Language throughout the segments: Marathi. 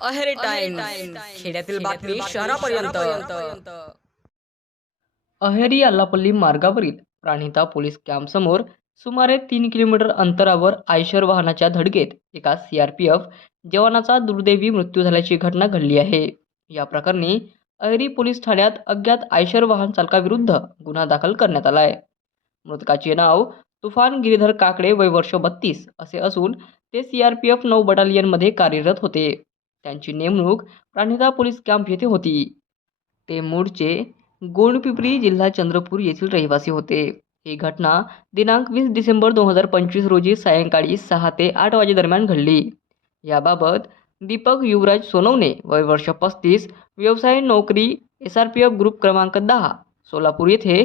अहेरी टाइम्स खेड्यातील बातमी शहरापर्यंत. अहेरी आल्लापल्ली मार्गावरील प्राणहिता पोलीस कॅम्पसमोर सुमारे 3 किलोमीटर अंतरावर आयशर वाहनाच्या धडकेत एका सीआरपीएफ जवानाचा दुर्दैवी मृत्यू झाल्याची घटना घडली आहे. या प्रकरणी अहेरी पोलीस ठाण्यात अज्ञात आयशर वाहन चालकाविरुद्ध गुन्हा दाखल करण्यात आला आहे. मृतकाचे नाव तुफान गिरीधर काकडे, वय वर्ष 32 असे असून ते सीआरपीएफ 9 बटालियनमध्ये कार्यरत होते. त्यांची नेमणूक प्राणहिता पोलीस कॅम्प येथे होती. ते मूळचे गोंडपिंपरी, जिल्हा चंद्रपूर येथील रहिवासी होते. ही घटना दिनांक 20 डिसेंबर 2025 रोजी सायंकाळी 6 ते 8 वाजेदरम्यान घडली. याबाबत दीपक युवराज सोनवणे, वय वर्ष 35, व्यवसाय नोकरी, एसआरपीएफ ग्रुप क्रमांक 10 सोलापूर येथे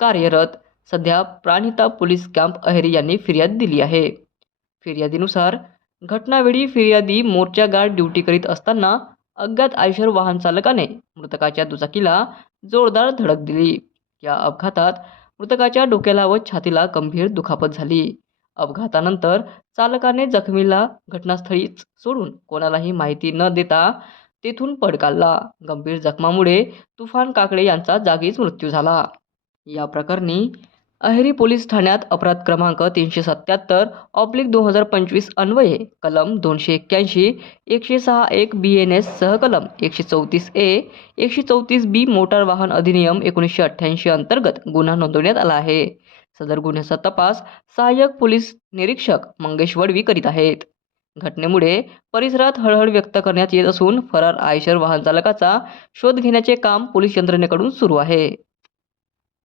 कार्यरत, सध्या प्राणहिता पोलीस कॅम्प अहेरी यांनी फिर्याद दिली आहे. फिर्यादीनुसार घटनावेळी फिर्यादी मोर्चा गार्ड ड्युटी करीत असताना अज्ञात आयशर वाहन चालकाने मृतकाच्या दुचाकीला जोरदार धडक दिली. या अपघातात मृतकाच्या डोक्याला व छातीला गंभीर दुखापत झाली. अपघातानंतर चालकाने जखमीला घटनास्थळीच सोडून कोणालाही माहिती न देता तेथून पळ काढला. गंभीर जखमामुळे तुफान काकडे यांचा जागीच मृत्यू झाला. या प्रकरणी अहेरी पोलीस ठाण्यात अपराध क्रमांक 377/2025 अन्वये कलम 281, 106(1) BNS सह कलम 134A, 134B मोटार वाहन अधिनियम 1988 अंतर्गत गुन्हा नोंदवण्यात आला आहे. सदर गुन्ह्याचा तपास सहाय्यक पोलीस निरीक्षक मंगेश वडवी करीत आहेत. घटनेमुळे परिसरात हळहळ व्यक्त करण्यात येत असून फरार आयशर वाहन चालकाचा शोध घेण्याचे काम पोलीस यंत्रणेकडून सुरू आहे.